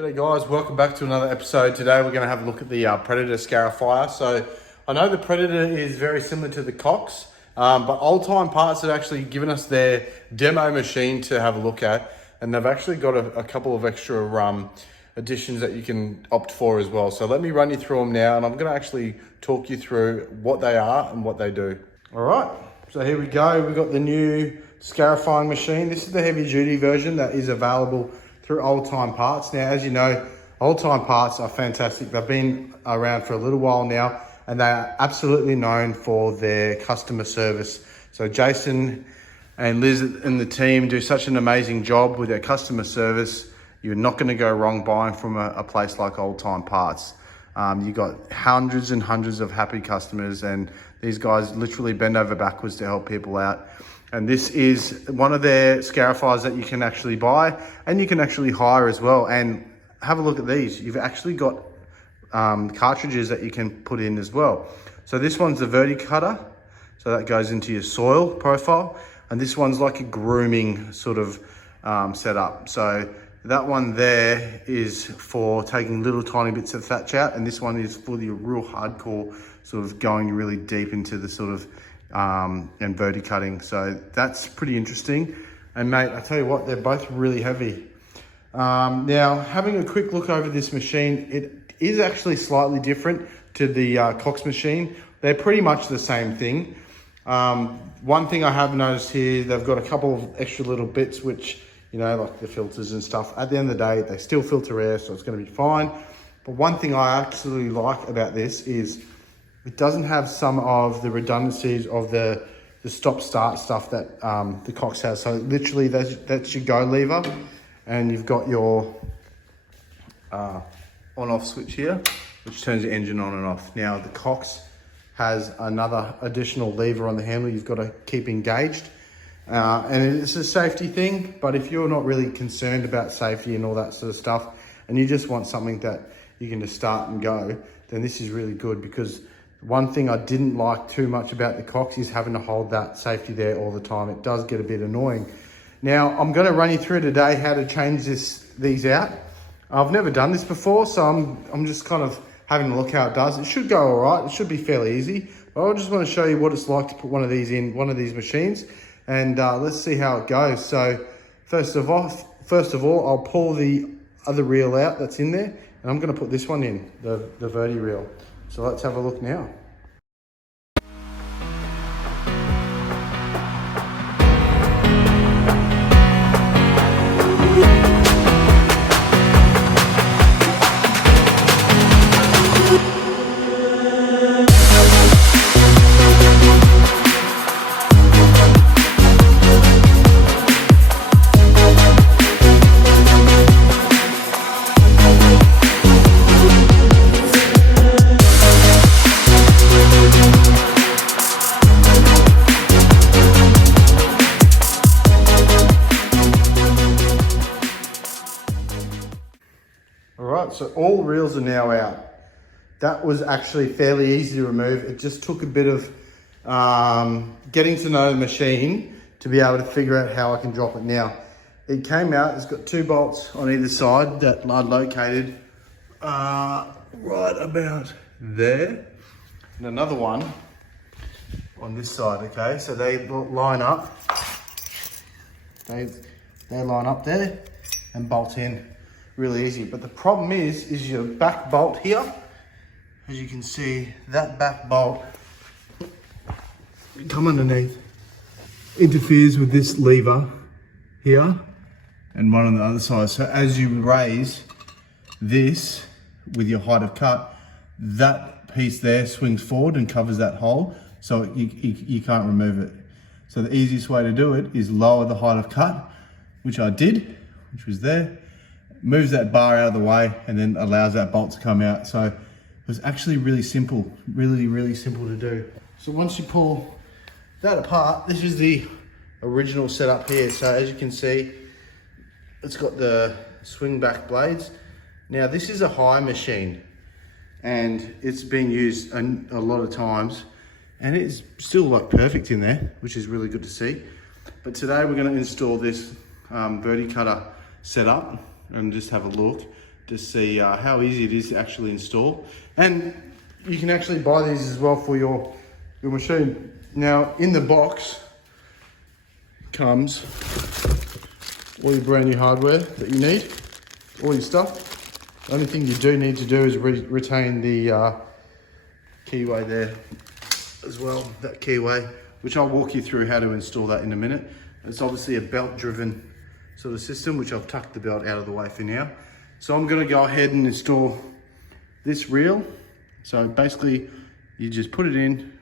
G'day guys, welcome back to another episode. Today we're going to have a look at the Predator Scarifier. So I know the Predator is very similar to the Cox, but Old Time Parts have actually given us their demo machine to have a look at, and they've actually got a couple of extra additions that you can opt for as well. So let me run you through them now, and I'm going to actually talk you through what they are and what they do. All right, so here we go. We've got the new Scarifying machine. This is the heavy duty version that is available through Old Time Parts. Now, as you know, Old Time Parts are fantastic. They've been around for a little while now, and they are absolutely known for their customer service. So Jason and Liz and the team do such an amazing job with their customer service. You're not going to go wrong buying from a place like Old Time Parts. You got hundreds and hundreds of happy customers, and these guys literally bend over backwards to help people out. And this is one of their Scarifiers that you can actually buy, and you can actually hire as well. And have a look at these. You've actually got cartridges that you can put in as well. So this one's the verti cutter. So that goes into your soil profile. And this one's like a grooming sort of setup. So that one there is for taking little tiny bits of thatch out. And this one is for the real hardcore, sort of going really deep into the sort of and verti cutting. So that's pretty interesting. And mate, I tell you what, they're both really heavy. Now, having a quick look over this machine, it is actually slightly different to the Cox machine. They're pretty much the same thing. One thing I have noticed here, they've got a couple of extra little bits, which, you know, like the filters and stuff. At the end of the day, they still filter air, so it's going to be fine. But one thing I absolutely like about this is it doesn't have some of the redundancies of the stop-start stuff that the Cox has. So literally, that's your go lever, and you've got your on-off switch here, which turns the engine on and off. Now, the Cox has another additional lever on the handle you've got to keep engaged. And it's a safety thing, but if you're not really concerned about safety and all that sort of stuff, and you just want something that you can just start and go, then this is really good. Because one thing I didn't like too much about the Cox is having to hold that safety there all the time. It does get a bit annoying. Now, I'm going to run you through today how to change these out. I've never done this before, so I'm just kind of having a look how it does. It should go all right. It should be fairly easy. But I just want to show you what it's like to put one of these in one of these machines, and let's see how it goes. So first of all, I'll pull the other reel out that's in there, and I'm going to put this one in, the verti reel. So let's have a look now. So all reels are now out. That was actually fairly easy to remove. It just took a bit of getting to know the machine to be able to figure out how I can drop it. Now, it came out, it's got 2 bolts on either side that are located right about there. And another one on this side, okay? So they line up. They line up there and bolt in. Really easy. But the problem is your back bolt here. As you can see, that back bolt come underneath, interferes with this lever here and one on the other side. So as you raise this with your height of cut, that piece there swings forward and covers that hole, so you can't remove it. So the easiest way to do it is lower the height of cut, which I did, which was there. Moves that bar out of the way and then allows that bolt to come out. So it was actually really simple, really simple to do. So once you pull that apart, this is the original setup here. So as you can see, it's got the swing back blades. Now this is a high machine and it's been used a lot of times, and it's still like perfect in there, which is really good to see. But today we're going to install this verti cutter setup and just have a look. to see how easy it is to actually install. And you can actually buy these as well for your machine. Now in the box comes all your brand new hardware that you need, all your stuff. The only thing you do need to do is retain the keyway there as well, that keyway, which I'll walk you through how to install that in a minute. It's obviously a belt driven sort of system, which I've tucked the belt out of the way for now. So I'm gonna go ahead and install this reel. So basically you just put it in,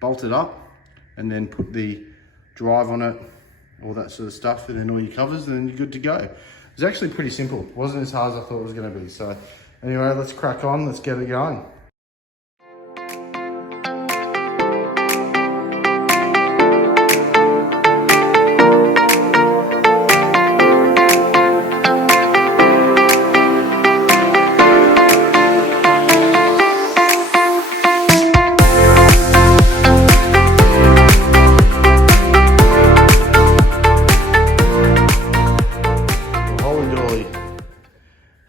bolt it up, and then put the drive on it, all that sort of stuff, and then all your covers, and then you're good to go. It's actually pretty simple. It wasn't as hard as I thought it was gonna be. So anyway, let's crack on, let's get it going.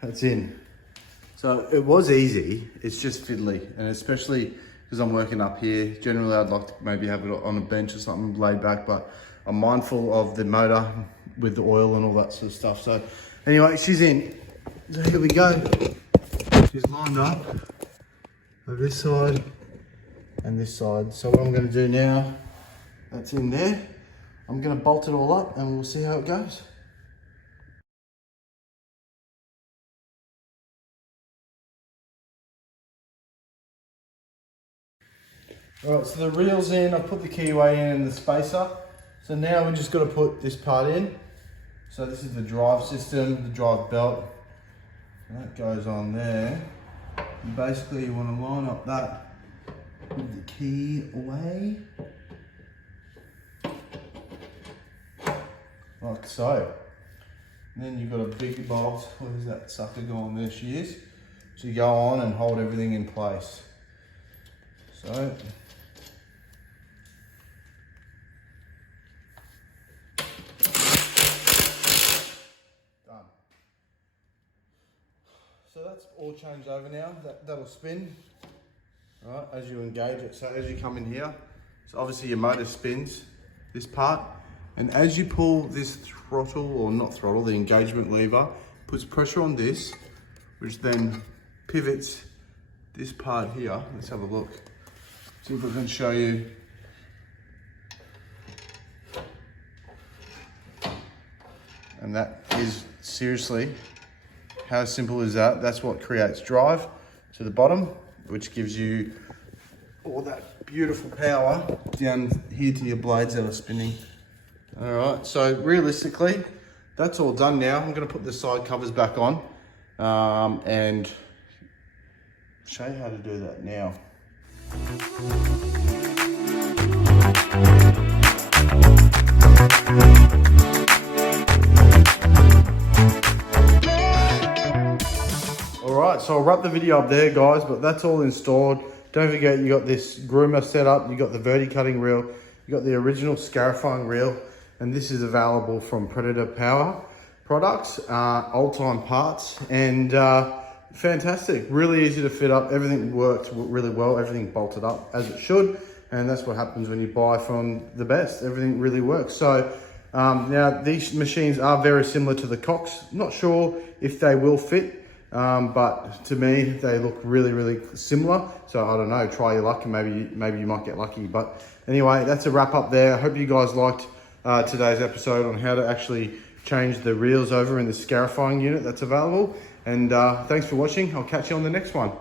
That's in. So it was easy, it's just fiddly, and especially because I'm working up here. Generally I'd like to maybe have it on a bench or something laid back, but I'm mindful of the motor with the oil and all that sort of stuff. So anyway, she's in. So here we go. She's lined up on this side and this side. So what I'm going to do now, that's in there. I'm going to bolt it all up and we'll see how it goes. Alright, so the reel's in, I've put the keyway in and the spacer. So now we just got to put this part in. So this is the drive system, the drive belt. And that goes on there. And basically you want to line up that with the keyway. Like so. And then you've got a big bolt. Where's that sucker going? There she is. So you go on and hold everything in place. So so that's all changed over now. That'll spin, right, as you engage it. So as you come in here, so obviously your motor spins this part, and as you pull this throttle, or not throttle, the engagement lever, puts pressure on this, which then pivots this part here. Let's have a look. See if I can show you. And that is seriously, how simple is that? That's what creates drive to the bottom, which gives you all that beautiful power down here to your blades that are spinning. All right, so realistically, that's all done now. I'm gonna put the side covers back on and show you how to do that now. Alright, so I'll wrap the video up there, guys, but that's all installed. Don't forget, you got this groomer set up, you got the verti cutting reel, you got the original Scarifier reel, and this is available from Predator Power products, old time parts, and fantastic, really easy to fit up. Everything worked really well, everything bolted up as it should, and that's what happens when you buy from the best. Everything really works. So now these machines are very similar to the Cox. Not sure if they will fit, but to me they look really similar. So I don't know, try your luck and maybe you might get lucky. But anyway, that's a wrap up there. I hope you guys liked today's episode on how to actually change the reels over in the Scarifier unit that's available. And thanks for watching. I'll catch you on the next one.